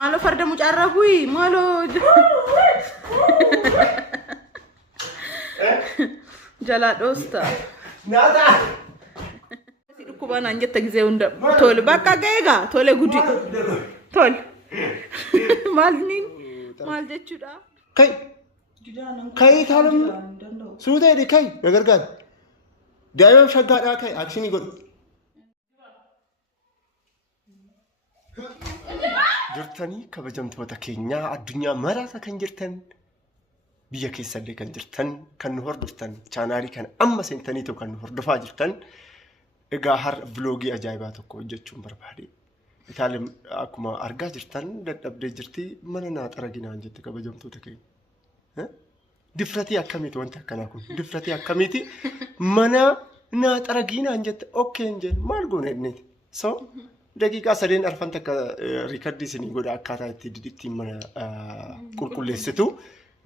Malo farda mucarrabui, malo. Jala dosta. Nada. Kuba nanjetta gize unda tole bakka geega tole gudi tole malni mal jechuudha kai taalam suutee di kai nagargaad daa'imman shaggaadhaa kai akshinii godhu jirtanii kabajamtoota keenyaa addunyaa maraasa kan jirtan biyya keessallee kan jirtan kan nu hordoftan chaanaalii kana amma seentaniitu kan nu hordofaa jirtan egaa har vloogii ajaa'ibaa tokko hojjechuun barbaade. Itaalim akkuma argaa jirtan dadhabdee jirti mana naa xaraginaan jette kabajamtoota keenya. Difratii akkamiiti wanti akkanaa kun? Difratii akkamiiti mana naa xaraginaan jette okkeen jedhu maal goone inni? So daqiiqaa sadeen arfan takka riikardii isinii godha akkaataa itti ittiin mana qulqulleessitu.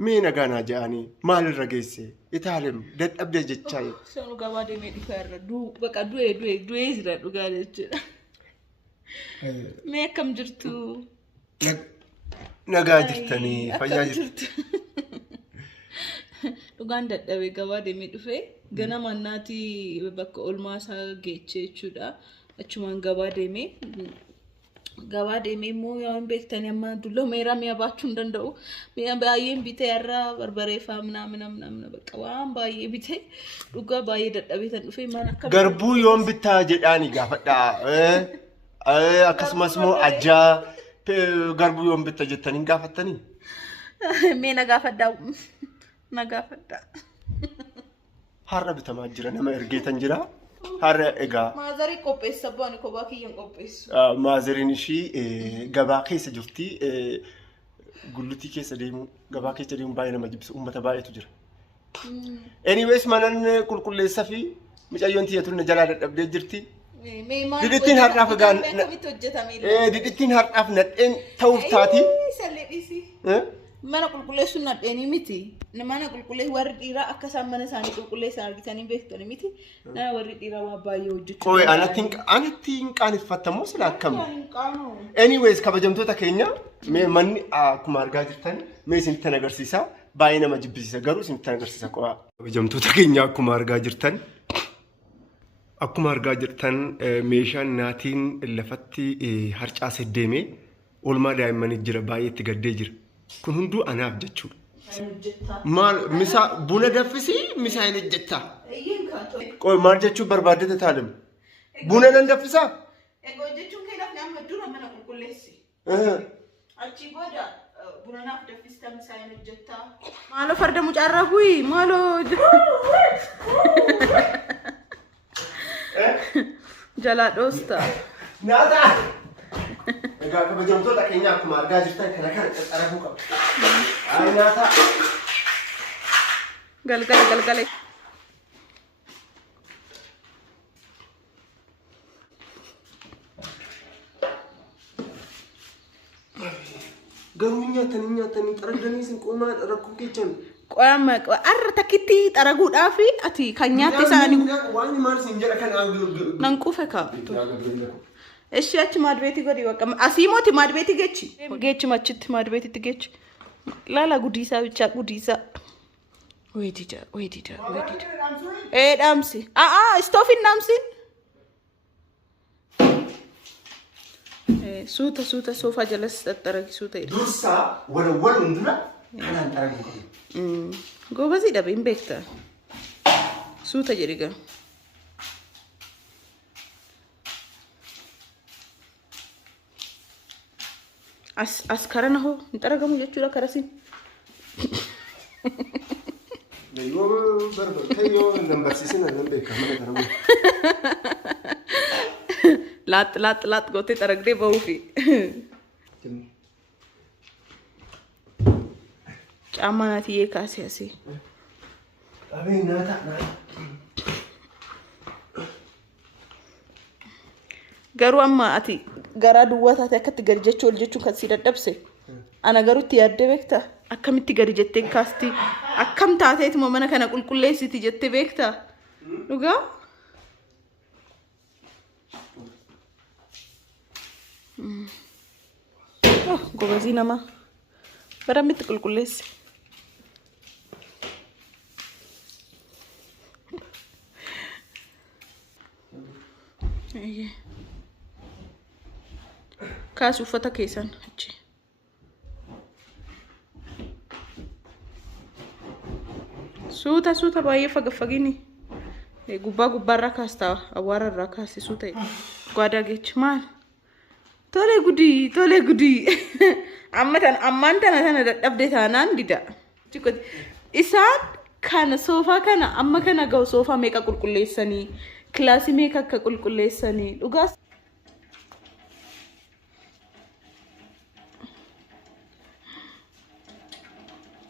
Mee nagaan aja'anii maalirra geesse Itaalim dadhabdee jechaa jiru. Sonu gabaadee mee dhufaarra bakka du'ee jira dhugaa jechuudha. Mee akkam jirtu? Nagaa jirtanii fayyaa jirtu. Dhugaan dadhabee gabaadee mee dhufee ganama annaatii bakka oolmaa isaa geechee jechuudha. Achumaan gabaadee mee immoo yoo hin beektani amma dulloo meeraa mi'a baachuu hin danda'u. Mi'a baay'een bitee irraa barbareeffaa namna bakka waan baay'ee bitee dhugaa baay'ee dadhabee tan dhufee mana akka garbuu yoon bitaa jedhaani gaafadhaa. Akkasumas immoo ajjaa garbuu yoon bitaa jettanii gaafattanii? Mee na gaafadhaa. Har'a bitamaa jira nama ergeetan jira. Har'a egaa maazarii qopheessa baani kophaa kiyyan qopheessu. Maazariin ishii gabaa keessa jirti. Gullutii keessa deemu gabaa keessa deemu baay'ee nama jibbisu uummata baay'eetu jira. Anyways manan qulqulleessaa fi mucayyoon tiyyatuun na jalaa dadhabdee jirti. Didittiin har'aaf egaa didittiin har'aaf nadheen ta'uuf taati. Mana qulqulleessuun nadheenii miti. Mana qulqulleessu warri dhiiraa akka isaan mana isaanii qulqulleessan argitanii beektani miti. Nama warri dhiiraa waa baay'ee hojjechuu. Qoy anatti hin qaaneffattamoo sila akkami? Anyways kabajamtoota keenya manni akkuma argaa jirtan mee isinitti agarsiisa. Baay'ee nama jibbisiisa garuu isinitti agarsiisa qo'a. Kabajamtoota keenya akkuma argaa jirtan meeshaan naatiin lafatti harcaasee deemee oolmaa daa'immanii jira baay'eetti gaddee jira. Kun hunduu anaaf jechuudha. Maal misaa buna daffisii misaa hin hojjettaa? Qoy maal jechuun barbaadde Taalim? Buna nan daffisaa? Egaa hojjechuun kee lafni amma dura mana qulqulleessi. Achi booda buna naaf daffistaa misaa hin hojjettaa? Maaloo farda mucarrabui maaloo jalaa dhoosta. Nyaata! Egaa kabajamtoota keenya akkuma argaa jirtan kana xaxarafuu qabu. Nyaata. Galgala. Garuu nyaatanii xaragdanii isin qoomaa rakkoo keechan. Qoyama arra takkitti xaraguudhaaf ati kan nyaatti isaanii. Waan maal isin jedha kan nan quufe kaa. Eshi achi maadbeeti godhi bakka asii mooti maadbeeti geechi. Geechi machitti maadbeetitti geechi. Laala guddiisaa bichaa guddiisaa. Weedida. Dhaamsi. Istoofiin dhaamsiin. Suuta soofaa jalas xaxaragi suuta jedha. Dursaa wal hundura kanaan xaragu qabu. Goobasii dhabe hin beektaa. Suuta jedhi gaa. As karana hoo hin xaragamu jechuudha karasiin. Yoo barbaadde yoo nambarsiisin nan beeka mana xaragu. Laat gootee xaragdee ba'uufi. Caammaa naatiyyee kaasee asii. Abeen nyaata. Garuu amma ati garaa duwwaa taate akkatti gadi jechuu ol jechuun kan si dadhabse. Ana garuu itti yaaddee beektaa? Akkamitti gadi jettee kaasti? Akkam taateetuma mana kana qulqulleessiti jettee beektaa? Dhugaa? Gobazii namaa badammitti qulqulleessi. Kaasi uffata keessan achi. Suuta baay'ee fagafagini. Gubbaa kaasta awwaara irraa kaasti suuta gwaadaa geechi maal? Tole gudii. Ammaan tana dadhabdee taanaan dida. Isaan kana soofaa kana amma kana ga'u soofaa meeqa qulqulleessanii kilaasii meeqa akka qulqulleessanii dhugaas.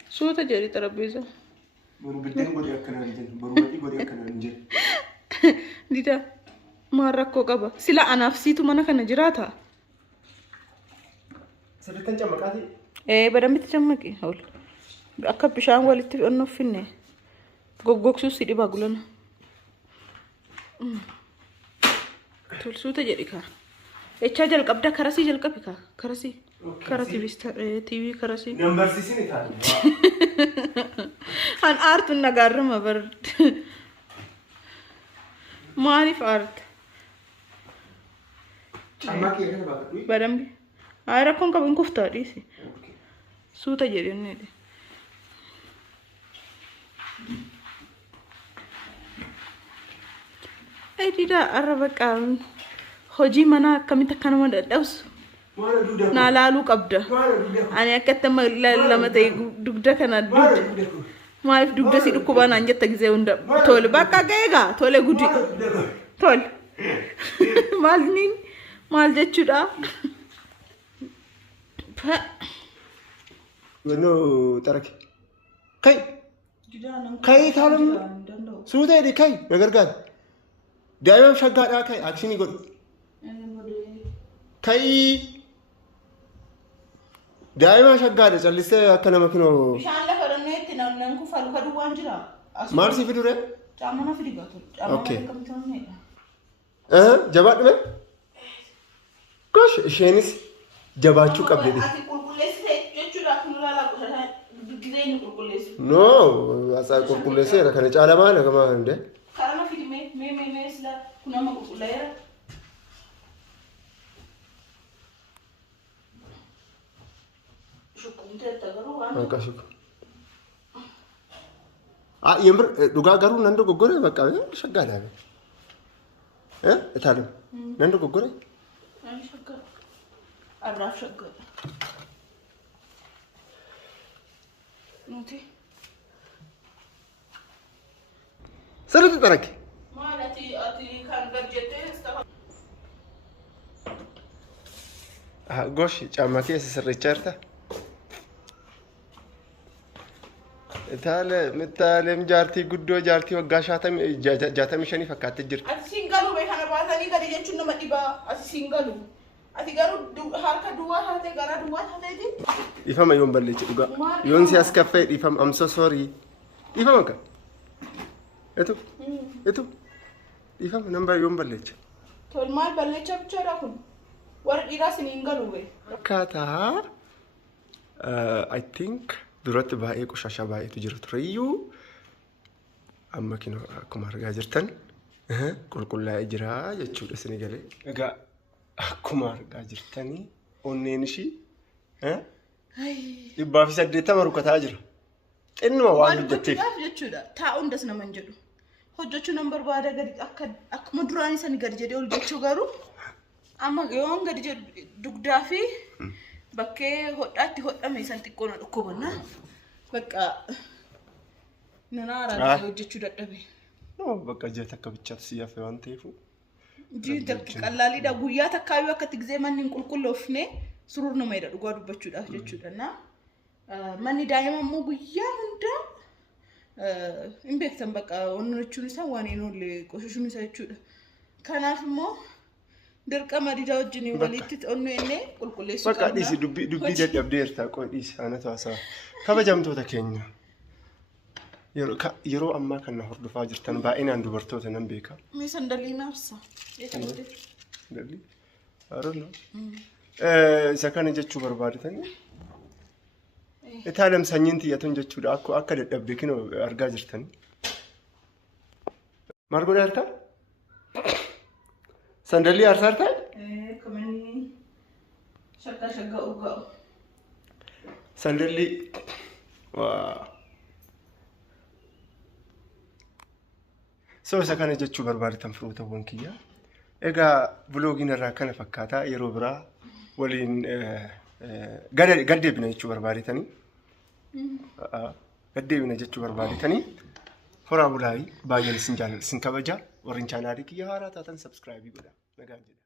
Suuta jedhi xarapheessaa. Biddeen godhee akkanaan hin jennu. Barumatii godhee akkanaan hin jennu. Dida maal rakkoo qaba? Sila anaaf siitu mana kana jiraata? Sadarkaan cammaqaati? Badammitti cammaqi. Akka bishaan walitti onnooffinne goggogsuus si dhibaa gulana. Tolsuuta jedhi kaa. Echaa jalqabda karasii jalqabi kaa. Karasii. Kara TV karasii. Nambarsiisini taa'u. An aartuun nagaarrama bard. Maaliif aarta? Cammaqii irra baafadhu. Badambi. Ay rakkoon qabu hin kuftaa dhiisi. Suuta jedhanii. Dida arra baqa hojii manaa akkamitti akka nama dadhabsu naa laaluu qabda. Ani akkatti lama ta'e dugda kana maaliif dugda si dhukkubaa naan jetta gisee hunda tole bakka ga'eegaa tole gudi tole maal jechuudha. Wanno tarake kai taalam suuta jedhi kai nagargaati. Daa'imman shaggaadhaa kai akshinii godhu. Kai daa'imman shaggaadha callistee akka nama kinoo. Bishaan lafa dhannee itti namni kun faluka duwwaan jira. Maal si fidure? Caamana fidi baatu. Okay. Jabaa dhume? Gosh isheenis jabaachuu qabdi. Ati qulqulleessite jechuudha kun laalaa qoshashaa gisee inni qulqulleessu. No, asaa qulqulleesseera kana caalamaa nagamaa hundee. Karama fidi mee sila kun amma qulqulleera. Akkasumas. Yemmuu dhugaa garuu nan dogoggore bakka shaggaadhaa. Itaaluu nan dogoggore. Arraaf shaggaadha. Nuti. Sirriitti xarake. Maal ati kan gajjettee Gosh caammaa keessa sirriichaa jirta. Mitaalee jaartii guddoo jaartii waggaa 65 fakkaattee jirti. Ati siin galuu beekana baasanii gadi jechuun nama dhibaa. Ati siin galuu. Ati garuu harka duwwaa taatee gara duwwaa taateeti. Dhiifama yoon balleessi dhugaa. Yoon si as kaffee dhiifama I'm so sorry. Dhiifama kan. Etu dhiifama namba yoon balleessi. Tol maal balleessaa bichaadha kun? Warra dhiiraa siniin galuu bee. Akkaataa I think duratti baay'ee qoshashaa baay'eetu jira tureyyuu amma kinoo akkuma argaa jirtan qulqullaa'ee jira jechuudha isin galee. Egaa akkuma argaa jirtanii onneen ishii 180 rukataa jira. Xinnuma waan hojjetteef. Jechuudha taa'uun das naman jedhu. Hojjechuu nan barbaada gadi akkuma duraan isanii gadi jedhee ol jechuu garuu amma yoon gadi jedhu dugdaa fi bakkee hodhaatti hodhame isan xiqqoona dhukkubanna. Bakka nana araada hojjechuu dadhabe. No bakka jeta akka bichaatu si yafe waan ta'eef. Jiita qallaaliidha guyyaa takkaayyuu akkatti gisee manni hin qulqulloofne surur nama jedha dhugaa dubbachuudhaaf jechuudha. Manni daa'ima immoo guyyaa hunda hin beektan bakka onnoo jechuun isaa waan hin oolle qoshashuun isaa jechuudha. Kanaaf immoo dirqama didaa wajjin walitti onnoo inni qulqulleessuu qabna. Bakka dhiisi dubbii dadhabdeerta qoodhiisi aanatu haasawa. Kabajamtoota keenya yeroo ammaa kana hordofaa jirtan baay'inaan dubartoota nan beeka. Mee sandaliin aarsa. Sandalii? I don't know. Isa kana jechuu barbaadatan. Itaalam sanyiin xiyyatuun jechuudha. Akka dadhabde kinoo argaa jirtan. Maal godhaa jirta? Sandalii aarsaa jirta? Kamani shaggaa urgaa'u. Sandalii waa. So isa kana jechuu barbaadatan firootawwan kiyya. Egaa vloogiin irraa kana fakkaata yeroo biraa waliin gaddeebina jechuu barbaadatanii. Gaddeebina jechuu barbaadatanii. Horaa bulaayii baay'een isin jaalladha isin kabaja warreen chaanaalii kiyya haaraa taatan sabskiraayibii godhaa. Nagaan jedha.